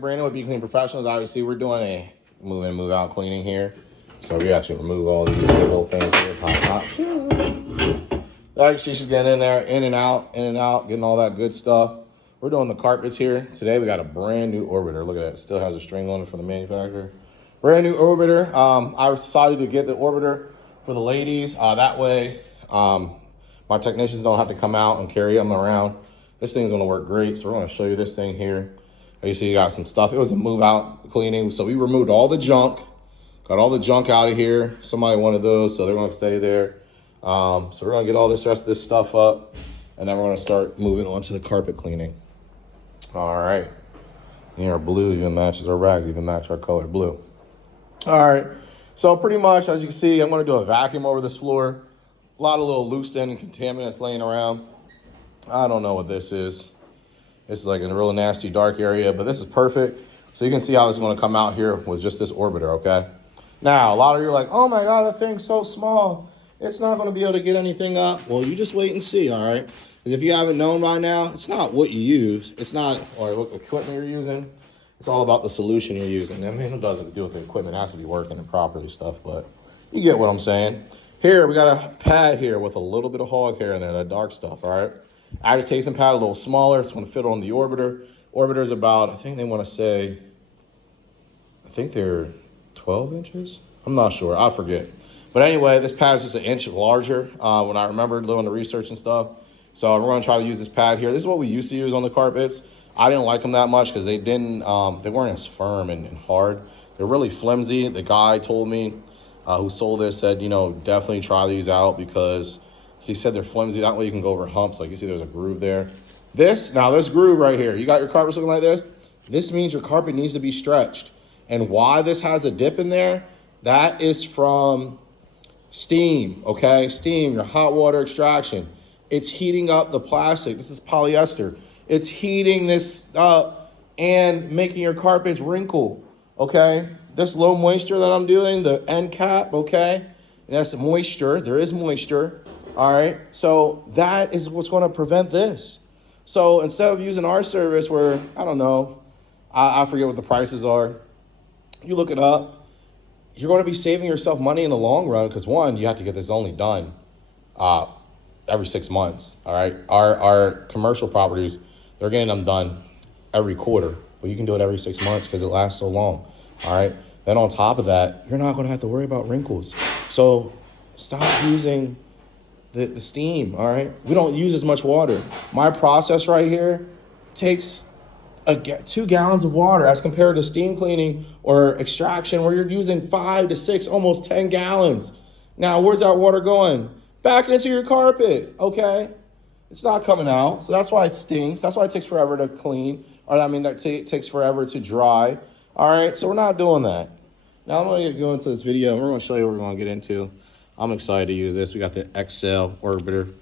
Brandon with Be Clean Professionals. Obviously, we're doing a move in, move out cleaning here. So we actually remove all these little things here. Pop. Actually, she's getting in there, in and out, getting all that good stuff. We're doing the carpets here. Today, we got a brand new orbiter. Look at that. It still has a string on it from the manufacturer. Brand new orbiter. I decided to get the orbiter for the ladies. That way, my technicians don't have to come out and carry them around. This thing's gonna work great. So we're gonna show you this thing here. You see, you got some stuff. It was a move out cleaning. So we removed all the junk, got all the junk out of here. Somebody wanted those, so they're gonna stay there. So we're gonna get all this rest of this stuff up, and then we're gonna start moving on to the carpet cleaning. All right. And our blue even matches our rags, even match our color blue. All right. So pretty much, as you can see, I'm gonna do a vacuum over this floor. A lot of little loose end contaminants laying around. I don't know what this is. It's like in a real nasty dark area, but this is perfect. So you can see how this is gonna come out here with just this orbiter, okay? Now, a lot of you are like, oh my God, that thing's so small. It's not gonna be able to get anything up. Well, you just wait and see, all right? Because if you haven't known by now, it's not what you use. It's not, or what equipment you're using. It's all about the solution you're using. I mean, it doesn't do with the equipment. It has to be working and properly stuff, but you get what I'm saying. Here, we got a pad here with a little bit of hog hair in there, that dark stuff, all right? Agitation pad, a little smaller. It's going to fit on the orbiter. Orbiter's about, I think they want to say, I think they're 12 inches? I'm not sure. I forget. But anyway, this pad's just an inch larger when I remember doing the research and stuff. So we're going to try to use this pad here. This is what we used to use on the carpets. I didn't like them that much because they weren't as firm and hard. They're really flimsy. The guy told me, who sold this, said, you know, definitely try these out because he said they're flimsy. That way you can go over humps. Like you see, there's a groove there. This groove right here, you got your carpets looking like this. This means your carpet needs to be stretched. And why this has a dip in there, that is from steam, okay? Steam, your hot water extraction. It's heating up the plastic. This is polyester. It's heating this up and making your carpets wrinkle, okay? This low moisture that I'm doing, the end cap, okay? That's moisture. There is moisture. All right, so that is what's going to prevent this. So instead of using our service where, I don't know, I forget what the prices are, you look it up, you're going to be saving yourself money in the long run because, one, you have to get this only done every 6 months, all right? Our commercial properties, they're getting them done every quarter, but you can do it every 6 months because it lasts so long, all right? Then on top of that, you're not going to have to worry about wrinkles. So stop using the steam, all right? We don't use as much water. My process right here takes 2 gallons of water as compared to steam cleaning or extraction where you're using 5 to 6, almost 10 gallons. Now, where's that water going? Back into your carpet, okay? It's not coming out, so that's why it stinks. That's why it takes forever to clean, it takes forever to dry, all right? So we're not doing that. Now I'm gonna go into this video, and we're gonna show you what we're gonna get into. I'm excited to use this. We got the XL Orbiter,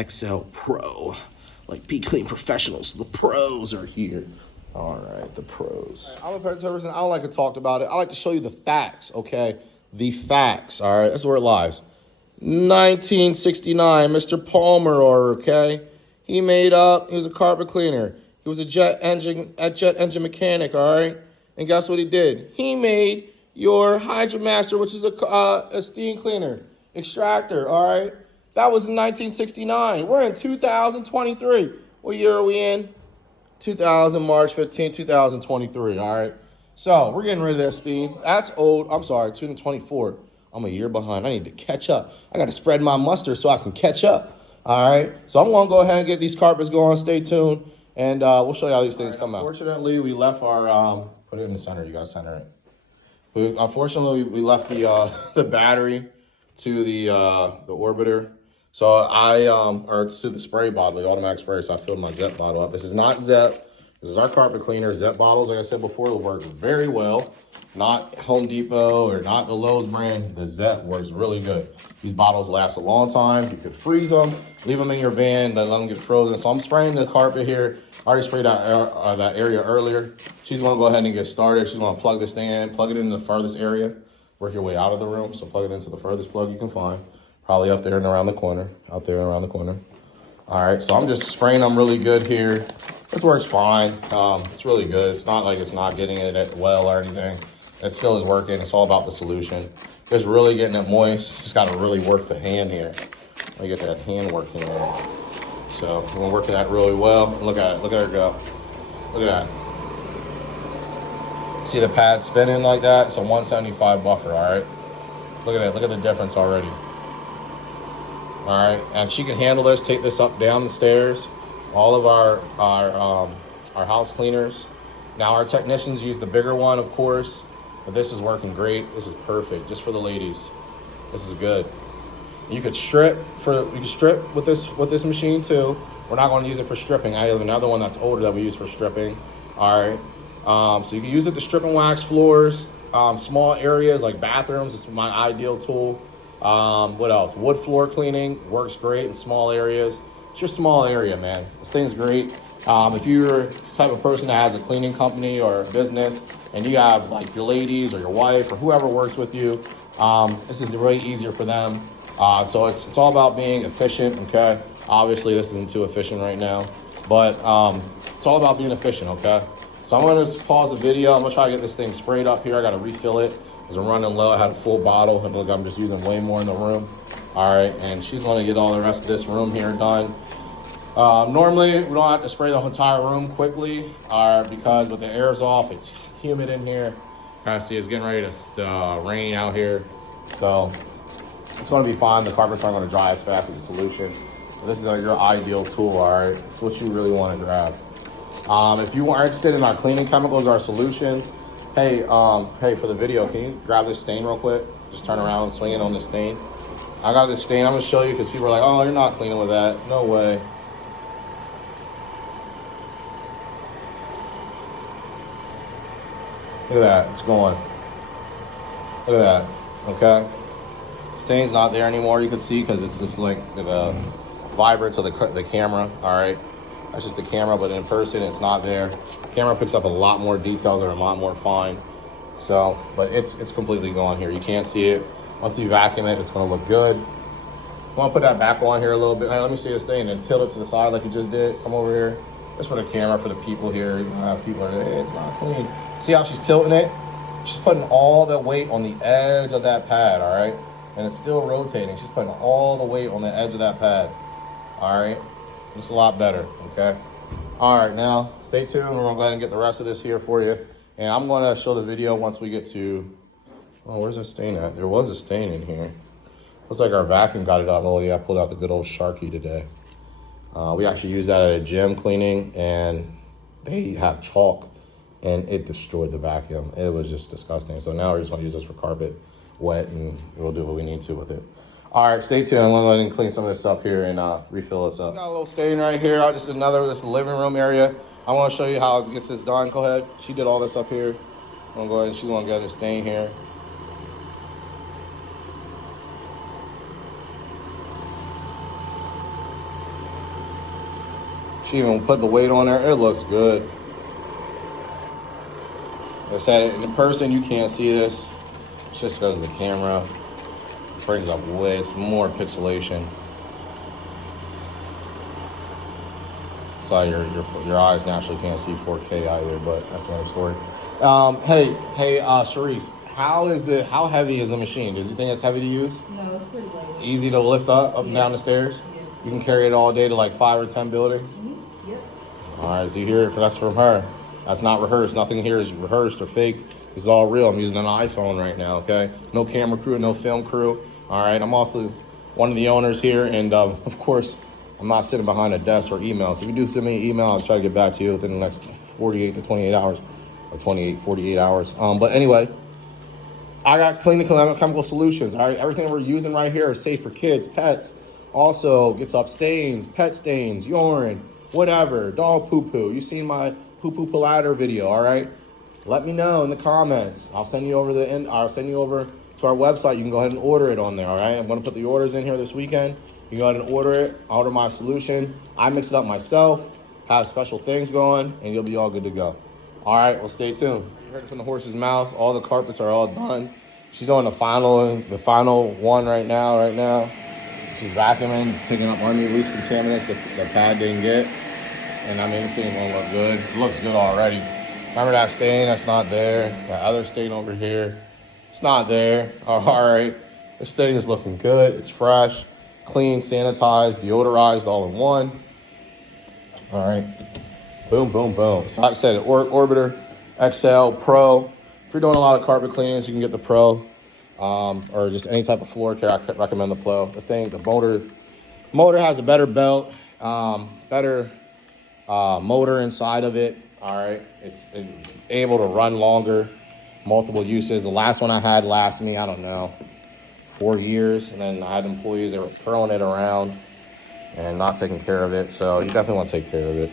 XL Pro. Like Be Clean Professionals, the pros are here. All right, the pros. I'm a pet person. I don't like to talk about it. I like to show you the facts, okay? The facts, all right? That's where it lies. 1969, Mr. Palmer, okay? He was a carpet cleaner. He was a jet engine mechanic, all right? And guess what he did? He made your Hydromaster, which is a steam cleaner. Extractor, all right? That was in 1969. We're in 2023. What year are we in? March 15, 2023, all right? So we're getting rid of that steam. That's old. I'm sorry, 2024. I'm a year behind. I need to catch up. I got to spread my mustard so I can catch up, all right? So I'm going to go ahead and get these carpets going. Stay tuned, and we'll show you how these things come out. Unfortunately, we left our, put it in the center. You got to center it. Unfortunately, we left the battery to the orbiter. So or to the spray bottle, the automatic spray. So I filled my Zep bottle up. This is not Zep. This is our carpet cleaner. Zep bottles, like I said before, will work very well. Not Home Depot or not the Lowe's brand. The Zep works really good. These bottles last a long time. You could freeze them, leave them in your van, let them get frozen. So I'm spraying the carpet here. I already sprayed that area earlier. She's gonna go ahead and get started. She's gonna plug this thing in, plug it in the furthest area, work your way out of the room. So plug it into the furthest plug you can find. Probably up there and around the corner, out there and around the corner. All right, so I'm just spraying them really good here. This works fine. It's really good. It's not like it's not getting it well or anything. It still is working. It's all about the solution. Just really getting it moist. Just got to really work the hand here. Let me get that hand working there. So we're gonna work that really well. Look at it. Look at her go. Look at that. See the pad spinning like that? It's a 175 buffer. All right. Look at that. Look at the difference already. All right, and she can handle this. Take this up down the stairs. All of our house cleaners. Now our technicians use the bigger one, of course, but this is working great. This is perfect, just for the ladies. This is good. You could strip with this machine too. We're not going to use it for stripping. I have another one that's older that we use for stripping. All right, so you can use it to strip and wax floors, small areas like bathrooms. It's my ideal tool. What else? Wood floor cleaning works great in small areas. It's your small area, man. This thing's great. If you're the type of person that has a cleaning company or a business and you have like your ladies or your wife or whoever works with you, this is way easier for them. So it's all about being efficient, okay? Obviously, this isn't too efficient right now, but it's all about being efficient, okay? So I'm going to pause the video. I'm going to try to get this thing sprayed up here. I got to refill it because I'm running low. I had a full bottle, and look, I'm just using way more in the room. All right, and she's going to get all the rest of this room here done. Normally, we don't have to spray the entire room quickly because with the air's off, it's humid in here. Kind of see it's getting ready to rain out here. So it's going to be fine. The carpets aren't going to dry as fast as the solution. So this is your ideal tool, all right? It's what you really want to grab. If you are interested in our cleaning chemicals, our solutions, hey, for the video, can you grab this stain real quick? Just turn around and swing it on the stain. I got this stain. I'm going to show you because people are like, oh, you're not cleaning with that. No way. Look at that. It's going. Look at that. Okay. Stain's not there anymore. You can see because it's just like the vibrance of the camera. All right. That's just the camera, but in person, it's not there. The camera picks up a lot more details that are a lot more fine. So, but it's completely gone here. You can't see it. Once you vacuum it, it's going to look good. I'm going to put that back on here a little bit. Hey, let me see this thing and tilt it to the side like you just did. Come over here. Just for the camera, for the people here. People are like, hey, it's not clean. See how she's tilting it? She's putting all the weight on the edge of that pad, all right? And it's still rotating. She's putting all the weight on the edge of that pad, all right? It's a lot better, okay? All right, now stay tuned. We're gonna go ahead and get the rest of this here for you. And I'm gonna show the video once we get to, oh, where's that stain at? There was a stain in here. Looks like our vacuum got it out. Oh yeah, I pulled out the good old Sharky today. We actually use that at a gym cleaning and they have chalk and it destroyed the vacuum. It was just disgusting. So now we're just gonna use this for carpet wet and we'll do what we need to with it. All right, stay tuned. I'm gonna go ahead and clean some of this up here and refill this up. Got a little stain right here. Just this living room area. I wanna show you how it gets this done. Go ahead. She did all this up here. I'm gonna go ahead and she's gonna get this stain here. She even put the weight on there. It looks good. Like I said, in person, you can't see this. It's just because of the camera. It brings up way, it's more pixelation. So your eyes naturally can't see 4K either, but that's another story. Hey, Charisse, how heavy is the machine? Does you think it's heavy to use? No, it's pretty light. Easy to lift up and down the stairs? Yeah. You can carry it all day to like 5 or 10 buildings? Mm-hmm. Yep. All right, so you hear it, that's from her. That's not rehearsed. Nothing here is rehearsed or fake. This is all real. I'm using an iPhone right now, okay? No camera crew, no film crew. All right, I'm also one of the owners here, and of course, I'm not sitting behind a desk or email. So if you do send me an email, I'll try to get back to you within the next 48 to 28 hours, or 48 hours. But anyway, I got cleaning chemical solutions. All right, everything we're using right here is safe for kids, pets. Also gets up stains, pet stains, urine, whatever, dog poo-poo. You seen my poo-poo platter video, all right? Let me know in the comments. I'll send you over to our website. You can go ahead and order it on there, all right? I'm gonna put the orders in here this weekend. You can go ahead and order my solution. I mix it up myself, have special things going, and you'll be all good to go. All right, well, stay tuned. You heard it from the horse's mouth. All the carpets are all done. She's on the final one right now. She's vacuuming, it's taking up any loose contaminants the pad didn't get. And I mean, this thing's gonna look good. It looks good already. Remember that stain? That's not there. That other stain over here, it's not there. All right. This thing is looking good. It's fresh, clean, sanitized, deodorized, all in one. All right. Boom, boom, boom. So like I said, Orbiter XL Pro. If you're doing a lot of carpet cleanings, you can get the Pro. Or just any type of floor care, I could recommend the Pro. The motor has a better belt, better motor inside of it. All right, it's able to run longer, multiple uses. The last one I had lasted me, I don't know, 4 years, and then I had employees that were throwing it around and not taking care of it. So you definitely want to take care of it.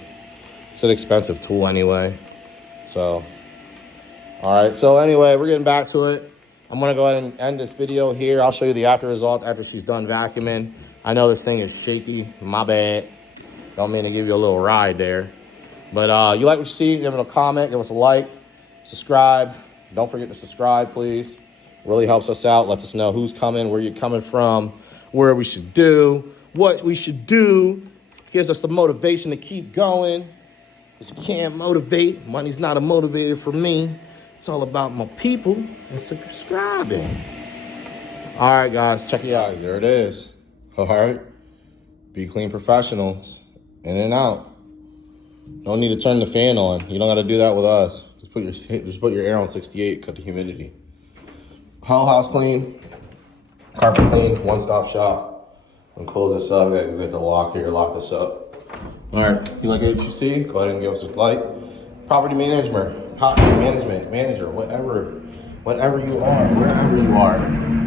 It's an expensive tool anyway. So, all right. So anyway, we're getting back to it. I'm gonna go ahead and end this video here. I'll show you the after result after she's done vacuuming. I know this thing is shaky. My bad. Don't mean to give you a little ride there. But you like what you see, give it a comment, give us a like, subscribe. Don't forget to subscribe, please. Really helps us out, lets us know who's coming, where you're coming from, where we should do, what we should do. Gives us the motivation to keep going. Because you can't motivate. Money's not a motivator for me. It's all about my people and subscribing. All right, guys, check it out. There it is. All right. Be clean professionals. In and out. Don't need to turn the fan on. You don't got to do that with us. Just put your air on 68, cut the humidity. Whole house clean, carpet clean, one-stop shop. I'm gonna close this up. I get the lock here, lock this up. All right, you like what you see? Go ahead and give us a like. Property manager, whatever you are, wherever you are,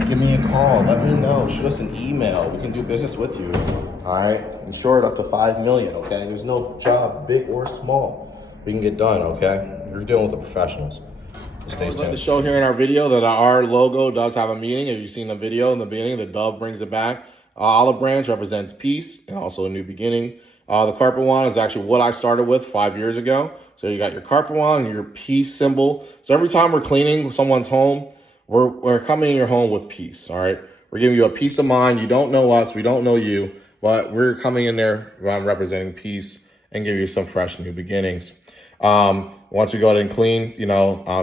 give me a call. Let me know. Shoot us an email. We can do business with you. All right, insured up to $5 million. Okay, there's no job, big or small, we can get done. Okay, you're dealing with the professionals. I was letting to show here in our video that our logo does have a meaning. If you've seen the video in the beginning, the dove brings it back. Olive branch represents peace and also a new beginning. The carpet wand is actually what I started with 5 years ago. So you got your carpet wand and your peace symbol. So every time we're cleaning someone's home, we're coming in your home with peace. All right, we're giving you a peace of mind. You don't know us, we don't know you, but we're coming in there representing peace and give you some fresh new beginnings. Once we go ahead and clean,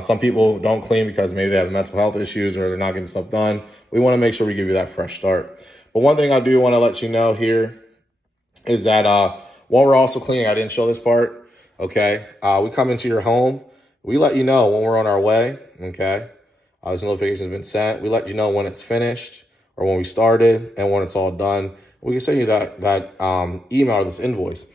some people don't clean because maybe they have mental health issues or they're not getting stuff done. We want to make sure we give you that fresh start. But one thing I do want to let you know here is that while we're also cleaning, I didn't show this part, okay? We come into your home. We let you know when we're on our way, okay? This notification has been sent. We let you know when it's finished or when we started and when it's all done. We can send you that email or this invoice.